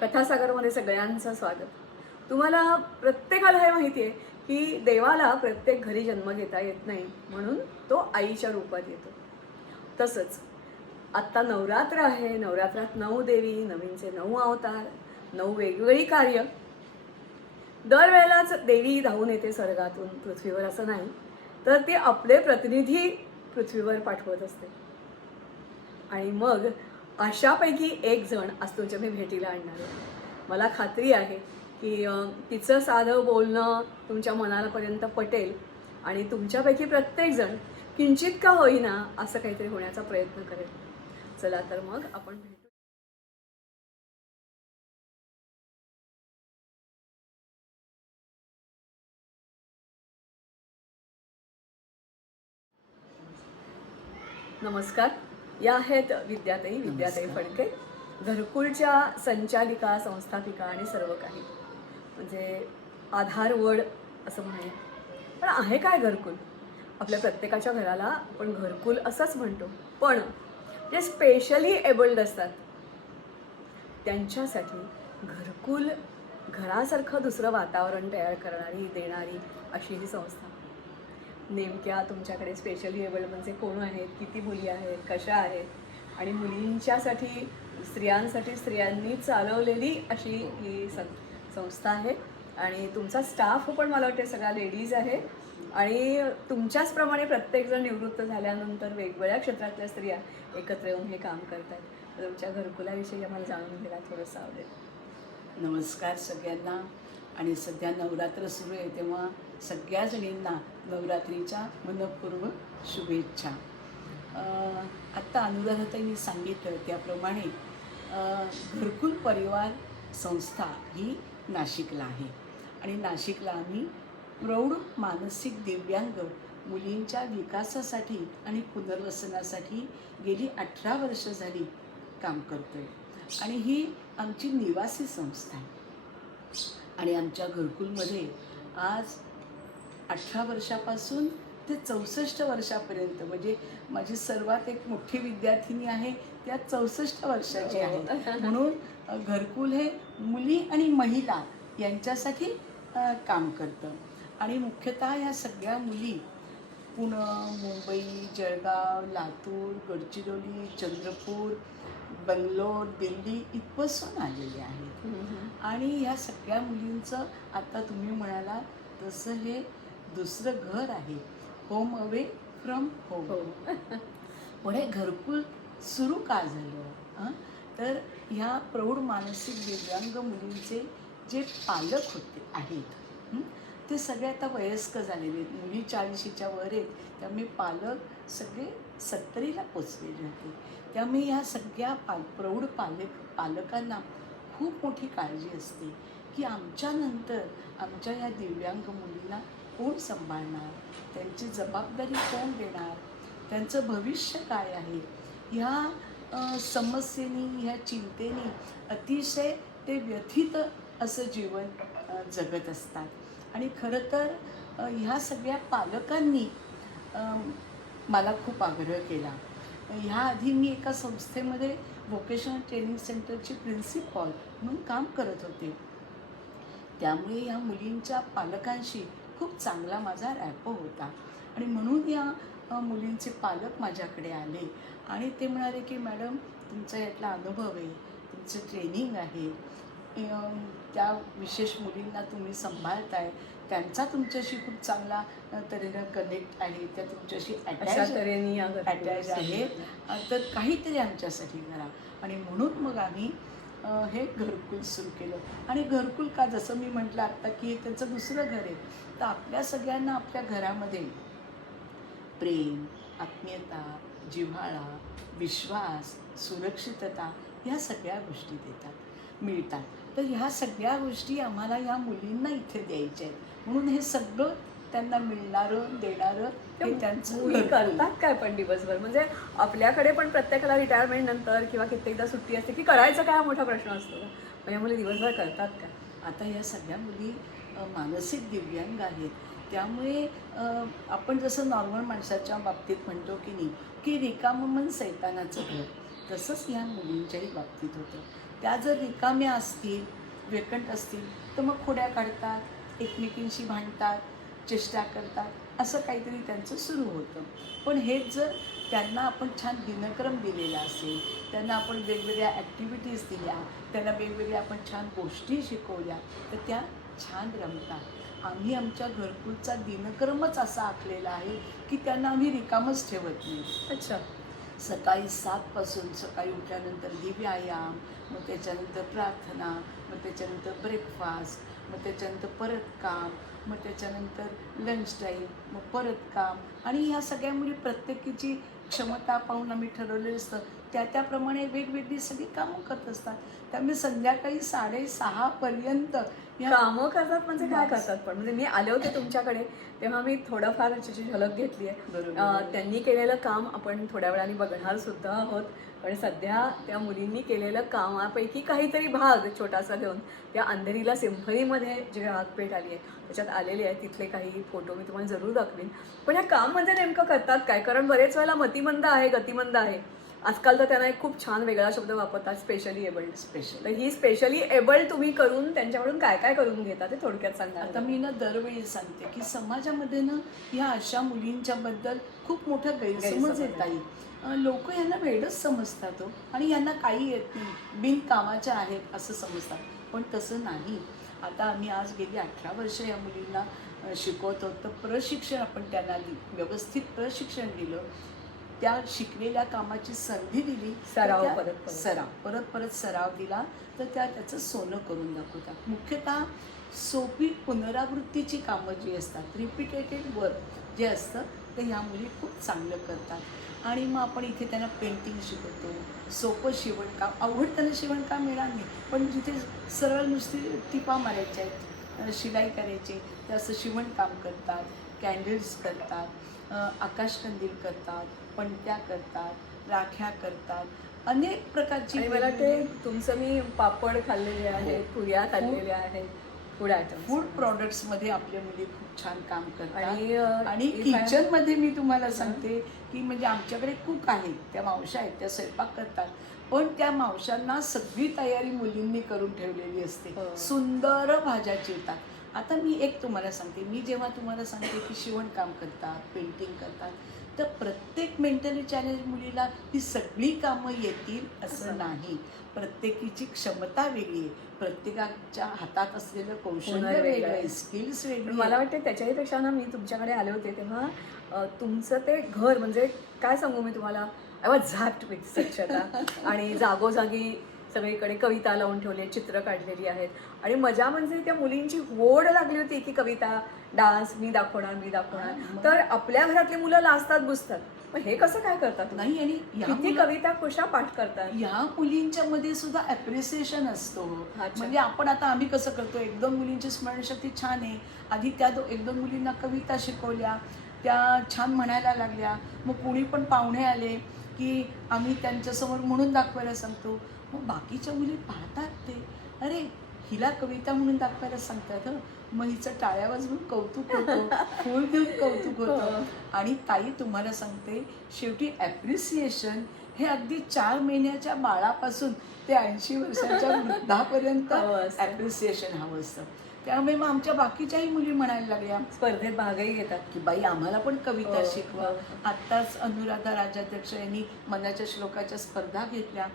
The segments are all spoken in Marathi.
कथासागरमध्ये सगळ्यांचं स्वागत. तुम्हाला प्रत्येकाला हे माहिती आहे की देवाला प्रत्येक घरी जन्म घेता येत नाही म्हणून तो आईच्या रूपात येतो. तसंच आत्ता नवरात्र आहे नवरात्रात नऊ देवी नवीनचे नऊ अवतार नऊ वेगवेगळी कार्य. दरवेळेलाच देवी धावून येते स्वर्गातून पृथ्वीवर असं नाही तर ते आपले प्रतिनिधी पृथ्वीवर पाठवत असते. आणि मग अशापैकी एक जण आज तुमच्या मी भेटीला आणणार आहे. मला खात्री आहे की तिचं साधं बोलणं तुमच्या मनापर्यंत पटेल आणि तुमच्यापैकी प्रत्येकजण किंचित का होईना असं काहीतरी होण्याचा प्रयत्न करेल. चला तर मग आपण भेटू. नमस्कार. या आहेत विद्याताई विद्याताई फडके. घरकुलच्या संचालिका संस्थापिका आणि सर्व काही म्हणजे आधारवड असं म्हणूया पण आहे काय घरकुल? आपल्या प्रत्येकाच्या घराला आपण घरकुल असंच म्हणतो. पण जे स्पेशली एबल्ड असतात त्यांच्यासाठी घरकुल घरासारखं दुसरं वातावरण तयार करणारी देणारी अशी ही संस्था. नेमक्या तुमच्याकडे स्पेशली एबल म्हणजे कोण आहेत किती मुली आहेत कशा आहेत? आणि मुलींच्यासाठी स्त्रियांसाठी स्त्रियांनी चालवलेली अशी ही सं संस्था आहे. आणि तुमचा स्टाफ पण मला वाटते सगळा लेडीज आहे. आणि तुमच्याचप्रमाणे प्रत्येकजण निवृत्त झाल्यानंतर वेगवेगळ्या क्षेत्रातल्या स्त्रिया एकत्र येऊन हे काम करतात तुमच्या घरकुलाविषयी आम्हाला जाणून घ्यायला थोडंसं आवडेल. नमस्कार सगळ्यांना. आणि सध्या नवरात्र सुरू आहे तेव्हा सगळ्या जणींना नवरात्रीच्या मनपूर्व शुभेच्छा. आत्ता अनुराधाताईंनी सांगितलं त्याप्रमाणे घरकुल परिवार संस्था ही नाशिकला आहे. आणि नाशिकला आम्ही प्रौढ मानसिक दिव्यांग मुलींच्या विकासासाठी आणि पुनर्वसनासाठी गेली अठरा वर्ष झाली काम करतोय. आणि ही आमची निवासी संस्था आहे. आणि आमच्या घरकुलमध्ये आज अठरा वर्षापासून ते चौसष्ट वर्षापर्यंत म्हणजे माझी सर्वात एक मोठी विद्यार्थिनी आहे त्या चौसष्ट वर्षाची आहे. म्हणून अ, घरकुल हे मुली आणि महिला यांच्यासाठी काम करतं. आणि मुख्यतः ह्या सगळ्या मुली पुणं मुंबई जळगाव लातूर गडचिरोली चंद्रपूर बंगलोर दिल्ली इथपासून आलेले आहेत आणि ह्या सगळ्या मुलींचं आता तुम्ही म्हणाला तसं हे दुसरं घर आहे. होम अवे फ्रॉम होम हे. घरकुल सुरू का झालं? हं? तर ह्या प्रौढ मानसिक दिव्यांग मुलींचे जे पालक होते आहेत? ते सगळे आता वयस्क झालेले आहेत. मुली चाळीशीच्या वर आहेत. त्यामुळे पालक सगळे सत्तरीला पोचलेले होते. त्यामुळे ह्या सगळ्या पाल प्रौढ पालक पालकांना खूप मोठी काळजी असते की आमच्यानंतर आमच्या ह्या दिव्यांग मुलींना कोण सांभाळणार? त्यांची जबाबदारी कोण देणार? त्यांचं भविष्य काय आहे? ह्या समस्येने समस्येनी ह्या चिंतेनी अतिशय ते व्यथित असं जीवन जगत असतात. आणि खरं तर ह्या सगळ्या पालकांनी मला खूप आग्रह केला. ह्या आधी मी एका संस्थेमध्ये व्होकेशनल ट्रेनिंग सेंटरची प्रिन्सिपॉल म्हणून काम करत होते. त्यामुळे ह्या मुलींच्या पालकांशी खूप चांगला माझा रॅपो होता. आणि म्हणून या मुलींचे पालक माझ्याकडे आले. आणि ते म्हणाले की मॅडम तुमचा यातला अनुभव आहे तुमचं ट्रेनिंग आहे. त्या विशेष मुलींना तुम्ही सांभाळताय. त्यांचा तुमच्याशी खूप चांगला तऱ्हेनं कनेक्ट आहे त्या तुमच्याशी अटॅच तऱ्हेने या अटॅच आहेत. तर काहीतरी आमच्यासाठी करा. आणि म्हणून मग आम्ही हे घरकुल सुरू केलं. आणि घरकुल का जसं मी म्हटलं आत्ता की त्यांचं दुसरं घर आहे. तर आपल्या सगळ्यांना आपल्या घरामध्ये प्रेम आत्मीयता जिव्हाळा विश्वास सुरक्षितता ह्या सगळ्या गोष्टी देतात मिळतात. तर ह्या सगळ्या गोष्टी आम्हाला या मुलींना इथे द्यायच्या आहेत. म्हणून हे सगळं त्यांना मिळणारं देणारं हे त्यांचं. करतात काय पण दिवसभर? म्हणजे आपल्याकडे पण प्रत्येकाला रिटायरमेंट नंतर किंवा कित्येकदा सुट्टी असते की करायचं काय हा मोठा प्रश्न असतो. या मुली दिवसभर करतात काय आता या सगळ्या मुली मानसिक दिव्यांग आहेत. त्यामुळे आपण जसं नॉर्मल माणसाच्या बाबतीत म्हणतो की नाही की रिकामं मन सैतानाचं घर. तसंच या मुलींच्याही बाबतीत होतं. त्या जर रिकाम्या असतील वेकंट असतील तर मग खोड्या काढतात. एकमेकींशी भांडतात चेष्टा करतात असं काहीतरी त्यांचं सुरू होतं. पण हेच जर त्यांना आपण छान दिनक्रम दिलेला असेल त्यांना आपण वेगवेगळ्या ॲक्टिव्हिटीज दिल्या त्यांना वेगवेगळ्या आपण छान गोष्टी शिकवल्या तर त्या छान रमतात. आम्ही आमच्या घरकुलचा दिनक्रमच असा आखलेला आहे की त्यांना आम्ही रिकामच ठेवत नाही. अच्छा. सकाळी सातपासून सकाळी उठल्यानंतर दिव्यायाम मग त्याच्यानंतर प्रार्थना मग त्याच्यानंतर ब्रेकफास्ट मग त्याच्यानंतर परत काम मग त्याच्यानंतर लंच टाईम मग परत काम. आणि ह्या सगळ्या मुली प्रत्येकीची क्षमता पाहून आम्ही ठरवलेलं असतं त्या त्याप्रमाणे वेगवेगळी सगळी कामं करत असतात. त्यामुळे संध्याकाळी साडेसहापर्यंत या कामं करतात म्हणजे काय. करतात पण? म्हणजे मी आले होते तुमच्याकडे तेव्हा मी थोडंफार त्याची झलक घेतली आहे त्यांनी केलेलं काम आपण थोड्या वेळाने बघणार सुद्धा आहोत. पण सध्या त्या मुलींनी केलेलं कामापैकी काहीतरी भाग छोटासा घेऊन त्या अंधेरीला सिम्फनीमध्ये जे ग्राहकपेठ आली आहे त्याच्यात आलेले आहे तिथले काही फोटो मी तुम्हाला जरूर दाखवीन. पण ह्या काम म्हणजे नेमकं करतात काय? कारण बरेच वेळेला मतिमंद आहे गतिमंद आहे. आजकाल तर त्यांना एक खूप छान वेगळा शब्द वापरतात स्पेशली एबल्ड स्पेशल तर ही स्पेशली एबल तुम्ही करून त्यांच्याकडून काय काय करून घेता ते थोडक्यात सांगा. आता मी ना दरवेळी सांगते की समाजामध्ये ना ह्या अशा मुलींच्या बद्दल खूप मोठा गैरसमज गैरसमज येत आहे. लोक यांना वेडच समजतात हो. आणि यांना काही येत नाही. बिनकामाच्या आहेत असं समजतात. पण तसं नाही. आता आम्ही आज गेली अठरा वर्ष या मुलींना शिकवत होतो प्रशिक्षण आपण त्यांना व्यवस्थित प्रशिक्षण दिलं. त्या शिकलेल्या कामाची संधी दिली. तर सराव परत. सराव परत परत सराव दिला. तर त्या त्याचं सोनं करून दाखवतात. मुख्यतः सोपी पुनरावृत्तीची कामं जी असतात रिपिटेटेड वर्क जे असतं ते ह्या मुली खूप चांगलं करतात. आणि मग आपण इथे त्यांना पेंटिंग शिकवतो. सोपं शिवणकाम अवघड त्यांना शिवणकाम मिळणार नाही. पण जिथे सरळ नुसती टिपा मारायच्या आहेत शिलाई करायची ते असं शिवणकाम करतात कॅन्डल्स करतात आकाशकंदील करतात पणत्या करतात राख्या करतात. अनेक प्रकारची मला ते तुमचं मी पापड खाल्लेले आहेत पुऱ्या खाल्लेल्या आहेत. फूड आयटम फूड प्रॉडक्ट्समध्ये आपल्या मुली खूप छान काम करतात. आणि किचनमध्ये मी तुम्हाला सांगते की म्हणजे आमच्याकडे कुक आहेत त्या मावशा आहेत त्या स्वयंपाक करतात. पण त्या मावशांना सगळी तयारी मुलींनी करून ठेवलेली असते. हो. सुंदर भाज्या चिरतात. आता मी एक तुम्हाला सांगते. मी जेव्हा तुम्हाला सांगते की शिवणकाम करतात पेंटिंग करतात तर प्रत्येक मेंटली चॅलेंज मुलीला ही सगळी कामं येतील असं. नाही. प्रत्येकीची क्षमता वेगळी आहे. प्रत्येकाच्या हातात असलेलं कौशल्य वेगळं आहे. स्किल्स वेगळी मला. वाटतं त्याच्याही पेक्षा ना मी तुमच्याकडे आले होते तेव्हा तुमचं ते घर म्हणजे काय सांगू मी तुम्हाला? आय वॉज झॅप्ट विथ स्वच्छता आणि जागोजागी सगळीकडे कविता लावून ठेवली चित्र काढलेली आहेत. आणि मजा म्हणजे त्या मुलींची होड लागली होती की कविता डान्स मी दाखवणार मी दाखवणार. तर आपल्या घरातली मुलं लाजतात बुसतात हे कसं काय करतात? नाही आणि किती कविता कशा पाठ करतात ह्या मुलींच्या मध्ये सुद्धा अप्रिसिएशन असतो. म्हणजे आपण आता आम्ही कसं करतो एक दोन मुलींची स्मरणशक्ती छान आहे. आधी त्या दो एक दोन मुलींना कविता शिकवल्या त्या छान म्हणायला लागल्या. मग कोणी पण पाहुणे आले की आम्ही त्यांच्यासमोर म्हणून दाखवायला सांगतो मग बाकीच्या मुली पाहतात ते. अरे हिला कविता म्हणून दाखवायला सांगतात हं. मग हिचं टाळ्या वाजवून कौतुक होतं. फूल देऊन कौतुक होतं. हो. आणि ताई तुम्हाला सांगते शेवटी ॲप्रिसिएशन हे अगदी चार महिन्याच्या बाळापासून ते ऐंशी वर्षाच्या वृद्धापर्यंत हवं असतं. ॲप्रिसिएशन हवं असतं. त्यामुळे मग आमच्या बाकीच्याही मुली म्हणायला लागल्या स्पर्धेत भागही घेतात. की बाई आम्हाला पण कविता हो, शिकवा. हो. आत्ताच अनुराधा राजाध्यक्ष यांनी मनाच्या श्लोकाच्या स्पर्धा घेतल्या.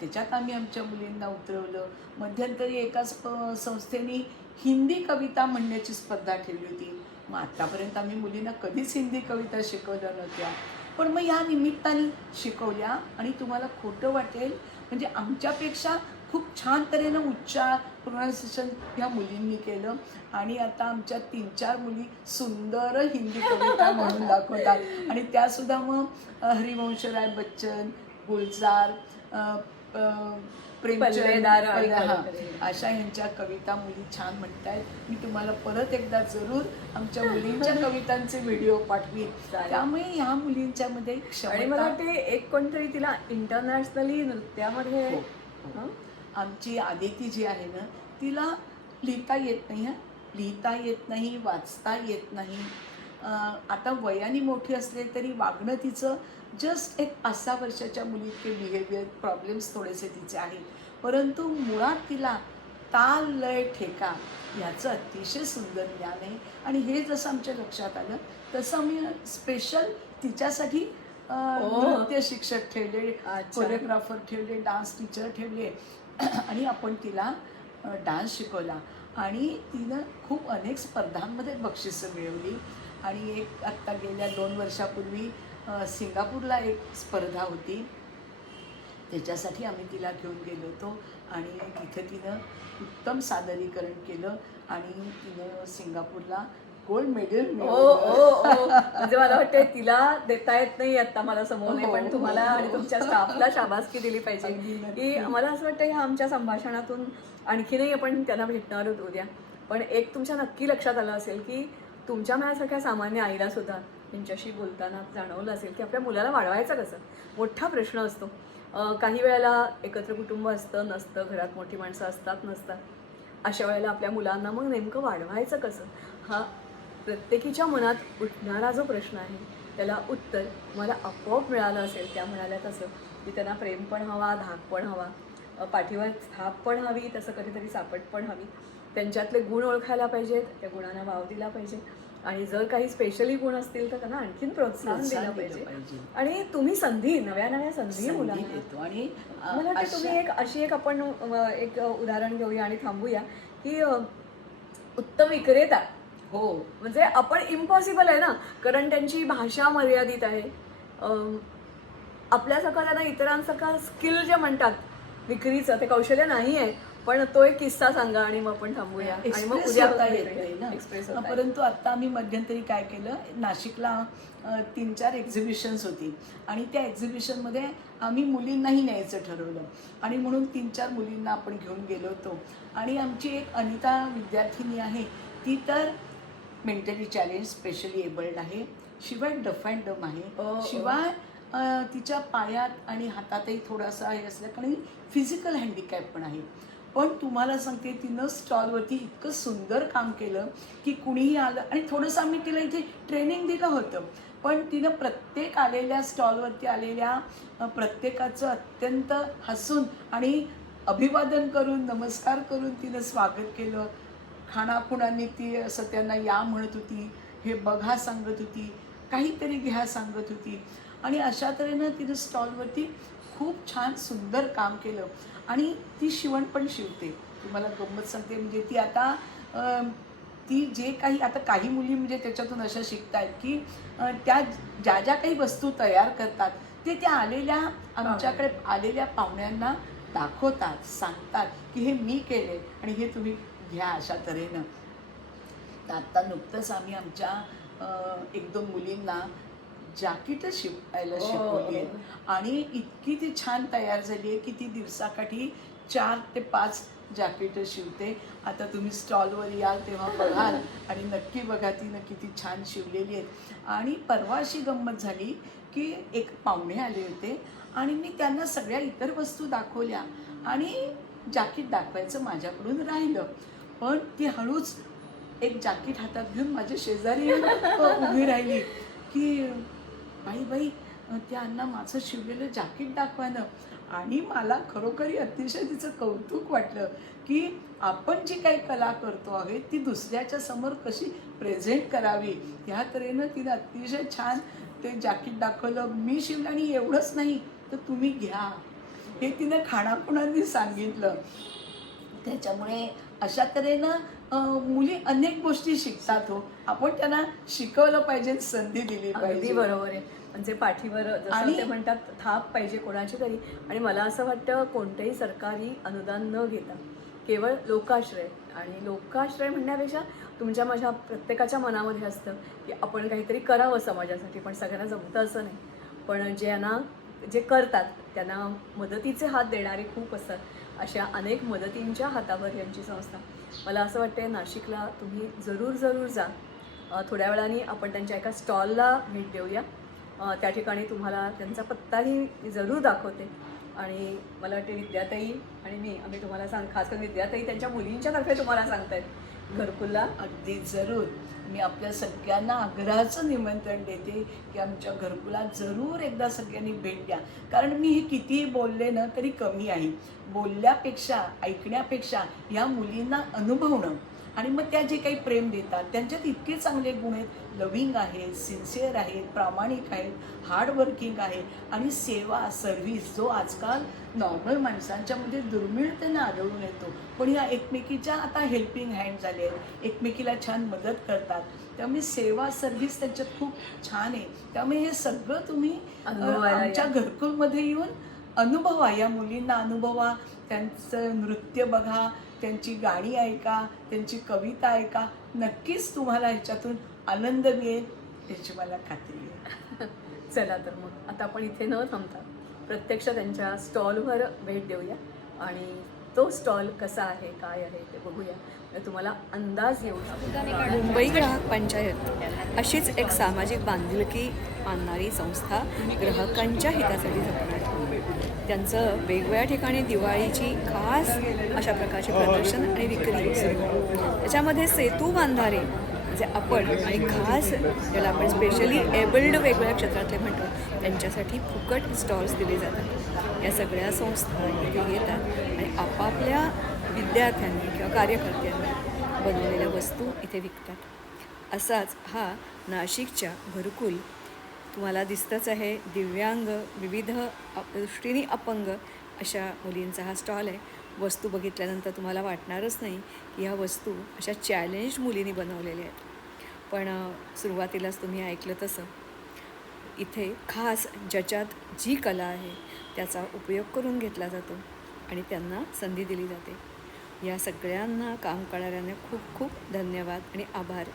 त्याच्यात आम्ही आमच्या मुलींना उतरवलं. मध्यंतरी एका संस्थेनी संस्थेने हिंदी कविता म्हणण्याची स्पर्धा ठेवली होती. मग आत्तापर्यंत आम्ही मुलींना कधीच हिंदी कविता शिकवल्या नव्हत्या. पण मग या निमित्ताने शिकवल्या आणि तुम्हाला खोटं वाटेल म्हणजे आमच्यापेक्षा खूप छान तऱ्हेनं उच्चार प्रोनाऊन्सिएशन ह्या मुलींनी केलं आणि आता आमच्या तीन चार मुली सुंदर हिंदी कविता म्हणून दाखवतात. आणि त्यासुद्धा मग हरिवंश हरिवंशराय बच्चन गुलजार वगैरे. अशा यांच्या कविता मुली छान म्हणतायत मी तुम्हाला परत एकदा जरूर आमच्या मुलींच्या कवितांचे व्हिडिओ पाठवीन चालेल. त्यामुळे ह्या मुलींच्या मध्ये आणि मला वाटते एक कोणतरी तिला इंटरनॅशनली नृत्यामध्ये हो, हो. आमची आदिती जी आहे ना तिला लिहिता येत नाही हं लिहिता येत नाही वाचता येत नाही आता वयाने मोठी असले तरी वागणं तिचं जस्ट एक पाच सहा वर्षाच्या मुलीतके बिहेवियर प्रॉब्लेम्स थोडेसे तिचे आहेत. परंतु मुळात तिला ताल लय ठेका याचं अतिशय सुंदर ज्ञान आहे. आणि हे जसं आमच्या लक्षात आलं तसं आम्ही स्पेशल तिच्यासाठी. नृत्य शिक्षक ठेवले. कोरिओग्राफर ठेवले डान्स टीचर ठेवले. आणि आपण तिला डान्स शिकवला. आणि तिनं खूप अनेक स्पर्धांमध्ये बक्षिसं मिळवली. आणि एक आत्ता गेल्या दोन वर्षापूर्वी सिंगापूरला एक स्पर्धा होती. त्याच्यासाठी आम्ही तिला घेऊन गेलो होतो आणि तिथे तिनं उत्तम सादरीकरण केलं आणि तिनं सिंगापूरला गोल्ड मेडल ओ ओ ओ. म्हणजे मला वाटतं तिला देता येत नाही आता मला समोर नाही हो, पण तुम्हाला हो, आणि हो. तुमच्या स्टाफला शाबासकी दिली पाहिजे. की मला असं वाटतं ह्या आमच्या संभाषणातून आणखीनही आपण त्यांना भेटणार आहोत उद्या. पण एक तुमच्या नक्की लक्षात आलं असेल की तुमच्या माझ्यासारख्या सामान्य आईला सुद्धा त्यांच्याशी बोलताना जाणवलं असेल की आपल्या मुलाला वाढवायचं कसं? मोठा प्रश्न असतो. काही वेळेला एकत्र कुटुंब असतं नसतं घरात मोठी माणसं असतात नसतात. अशा वेळेला आपल्या मुलांना मग नेमकं वाढवायचं कसं? हा प्रत्येकीच्या मनात उठणारा जो प्रश्न आहे त्याला उत्तर मला आपोआप मिळालं असेल. त्या म्हणाल्या तसं की त्यांना प्रेम पण हवा धाक पण हवा. पाठीवर थाप पण हवी तसं कधीतरी सापट पण हवी. त्यांच्यातले गुण ओळखायला पाहिजेत त्या गुणांना वाव दिला पाहिजे. आणि जर काही स्पेशली गुण असतील तर त्यांना आणखीन प्रोत्साहन दिलं पाहिजे. आणि तुम्ही संधी नव्या नव्या संधी मुलांना देतो. आणि मला वाटतं तुम्ही एक अशी एक आपण एक उदाहरण घेऊया आणि थांबूया की उत्तम विक्रेता. हो. म्हणजे आपण इम्पॉसिबल आहे ना? कारण त्यांची भाषा मर्यादित आहे. आपल्यासारखं त्यांना इतरांसारखं स्किल जे म्हणतात विक्रीचं ते कौशल्य नाही आहे. पण तो एक किस्सा सांगा आणि मग आपण थांबूया. आणि मग एक्सप्रेस उद्या होता येत नाही ना. एक्सप्रेस होता येत. परंतु आता आम्ही मध्यंतरी काय केलं नाशिकला अ, तीन चार एक्झिबिशन्स होती. आणि त्या एक्झिबिशनमध्ये आम्ही मुलींनाही न्यायचं ठरवलं. आणि म्हणून तीन चार मुलींना आपण घेऊन गेलो होतो. आणि आमची एक अनिता विद्यार्थिनी आहे ती तर मेंटली चॅलेंज स्पेशली एबल्ड आहे. शिवाय डफ अँड डम ओ, आहे. शिवाय अ, तिच्या पायात आणि हातातही थोडासा हे असल्या कारण फिजिकल हँडिकॅप पण आहे. पण तुम्हाला सांगते तिनं स्टॉलवरती इतकं सुंदर काम केलं की कुणीही आलं. आणि थोडंसं आम्ही तिला इथे ट्रेनिंग दिलं होतं. पण तिनं प्रत्येक आलेल्या स्टॉलवरती आलेल्या प्रत्येकाचं अत्यंत हसून आणि अभिवादन करून नमस्कार करून तिनं स्वागत केलं. खाणाखुणांनी ती असं त्यांना या म्हणत होती हे बघा सांगत होती. काहीतरी घ्या सांगत होती. आणि अशा तऱ्हेनं तिनं स्टॉलवरती खूप छान सुंदर काम केलं. आणि ती शिवण पण शिवते. तुम्हाला गंमत सांगते. म्हणजे ती आता ती जे काही आता काही मुली म्हणजे त्याच्यातून अशा शिकतायत की त्या ज्या ज्या काही वस्तू तयार करतात ते त्या आलेल्या आमच्याकडे आलेल्या पाहुण्यांना दाखवतात सांगतात की हे मी केले आणि हे तुम्ही घ्या अशा तऱ्हेनं. आत्ता नुकतंच आम्ही आमच्या एक दोन मुलींना जाकीटं शिवायला ओ. शिकवली आहेत. आणि इतकी ती छान तयार झाली आहे की ती दिवसाकाठी चार ते पाच जॅकेटं शिवते. आता तुम्ही स्टॉलवर याल तेव्हा बघाल. आणि नक्की बघा तिनं किती छान शिवलेली आहेत. आणि परवा अशी गंमत झाली की एक पाहुणे आले होते आणि मी त्यांना सगळ्या इतर वस्तू दाखवल्या आणि जॅकेट दाखवायचं माझ्याकडून राहिलं. पण ती हळूच एक जॅकेट हातात घेऊन माझ्या शेजारी उभी राहिली की बाई बाई त्या त्यांना माझं शिवलेलं जॅकेट दाखवानं आणि मला खरोखरी अतिशय तिचं कौतुक वाटलं की आपण जी काही कला करतो आहे ती दुसऱ्याच्या समोर कशी प्रेझेंट करावी? ह्या तऱ्हेनं तिनं अतिशय छान ते जॅकेट दाखवलं. मी शिवलं आणि एवढंच नाही तर तुम्ही घ्या. हे तिनं खाणाखुणांनी सांगितलं. त्याच्यामुळे अशा तऱ्हेनं मुली अनेक गोष्टी शिकतात हो. आपण त्यांना शिकवलं पाहिजे संधी दिली पाहिजे. बरोबर आहे. म्हणजे पाठीवर जसं आणि- ते म्हणतात थाप पाहिजे कोणाची तरी. आणि मला असं वाटतं कोणतंही सरकारी अनुदान न घेता केवळ लोकाश्रय. आणि लोकाश्रय म्हणण्यापेक्षा तुमच्या माझ्या प्रत्येकाच्या मनामध्ये असतं की आपण काहीतरी करावं समाजासाठी पण सगळ्यांना जमतं असं नाही. पण ज्यांना जे करतात त्यांना मदतीचे हात देणारे खूप असतात. अशा अनेक मदतींच्या हातावर यांची संस्था. मला असं वाटतं नाशिकला तुम्ही जरूर जरूर जा. थोड्या वेळाने आपण त्यांच्या एका स्टॉलला भेट देऊया. त्या ठिकाणी तुम्हाला त्यांचा पत्ताही जरूर दाखवते. आणि मला वाटते विद्याताई आणि मी आम्ही तुम्हाला सांग खास करून विद्याताई त्यांच्या मुलींच्यातर्फे तुम्हाला सांगतायत. घरकुलला अगदी जरूर. मी आपल्या सगळ्यांना आग्रहाचं निमंत्रण देते की आमच्या घरकुलात जरूर एकदा सगळ्यांनी भेट द्या. कारण मी हे कितीही बोलले ना तरी कमी आहे. बोलल्यापेक्षा ऐकण्यापेक्षा ह्या मुलींना अनुभवणं आणि मग त्या जे काही प्रेम देतात त्यांच्यात इतके चांगले गुण आहेत. लविंग आहेत सिन्सिअर आहेत प्रामाणिक आहेत हार्डवर्किंग आहे आणि सेवा सर्व्हिस जो आजकाल नॉर्मल माणसांच्यामध्ये दुर्मिळतेनं आढळून येतो. पण ह्या एकमेकीच्या आता हेल्पिंग हँड झाले आहेत. एकमेकीला छान मदत करतात. त्यामुळे सेवा सर्व्हिस त्यांच्यात खूप छान आहे. त्यामुळे हे सगळं तुम्ही या. आमच्या घरकुलमध्ये येऊन अनुभवा. या मुलींना अनुभवा. त्यांचं नृत्य बघा. त्यांची गाणी ऐका त्यांची कविता ऐका नक्कीच तुम्हाला ह्याच्यातून आनंद मिळेल याची मला खात्री आहे. चला तर मग आता आपण इथे न थांबता प्रत्यक्ष त्यांच्या स्टॉलवर भेट देऊया. आणि तो स्टॉल कसा आहे काय आहे ते बघूया. म्हणजे तुम्हाला अंदाज येऊ शकतो. मुंबई ग्राहक पंचायत अशीच एक सामाजिक बांधिलकी मानणारी संस्था ग्राहकांच्या हितासाठी झटणार त्यांचं वेगवेगळ्या ठिकाणी दिवाळीची खास अशा प्रकारची प्रदर्शन आणि विक्री. त्याच्यामध्ये सेतू बांधारे जे आपण आणि खास ज्याला आपण स्पेशली एबल्ड वेगवेगळ्या क्षेत्रातले म्हणतो त्यांच्यासाठी फुकट स्टॉल्स दिले जातात. या सगळ्या संस्था इथे येतात आणि आपापल्या विद्यार्थ्यांनी किंवा कार्यकर्त्यांनी बनवलेल्या वस्तू इथे विकतात. असाच हा नाशिकच्या घरकुल तुम्हाला दिसतंच आहे. दिव्यांग विविध दृष्टीने अपंग अशा मुलींचा हा स्टॉल आहे. वस्तू बघितल्यानंतर तुम्हाला वाटणारच नाही की ह्या वस्तू अशा चॅलेंज मुलींनी बनवलेल्या आहेत. पण सुरुवातीलाच तुम्ही ऐकलं तसं. इथे खास ज्याच्यात जी कला आहे त्याचा उपयोग करून घेतला जातो आणि त्यांना संधी दिली जाते. या सगळ्यांना काम करणाऱ्यांना खूप खूप धन्यवाद आणि आभार.